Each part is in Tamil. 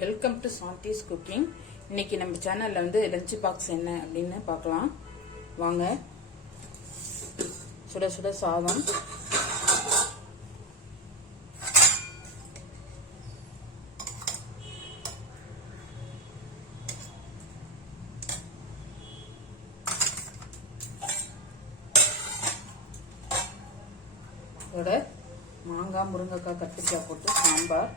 Welcome to Shanthi's cooking. இன்னைக்கு நம்ம சேனல்ல வந்து லஞ்ச் பாக்ஸ் என்ன அப்படின்னு பார்க்கலாம் வாங்க. சுட சுட சாதம், இதோட மாங்காய், முருங்கைக்காய், கத்திரிக்காய் போட்டு சாம்பார்,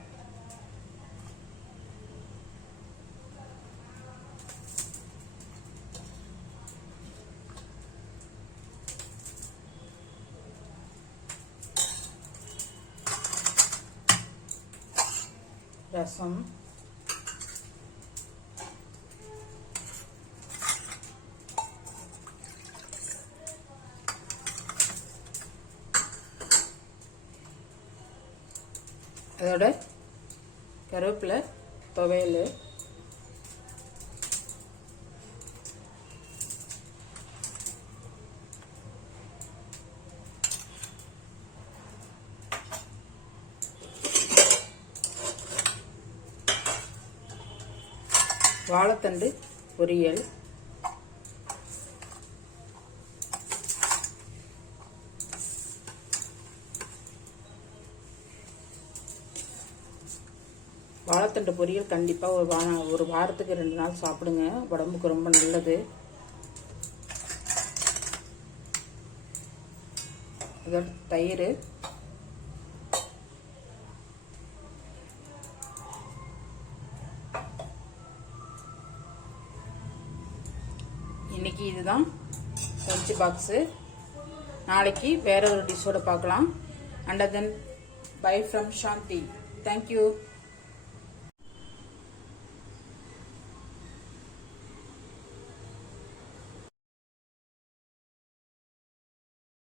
ரசம், அதோட கருவேப்பிலை, துவையல், வாழைத்தண்டு பொரியல், வாழைத்தண்டு பொரியல் கண்டிப்பாக ஒரு வாரத்துக்கு 2 நாள் சாப்பிடுங்க, உடம்புக்கு ரொம்ப நல்லது. இதோட தயிர், இன்னைக்கு இதுதான் லஞ்ச் பாக்ஸு. நாளைக்கு வேற ஒரு டிஷ்ஷோட பார்க்கலாம். And then bye from Shanti. Thank you.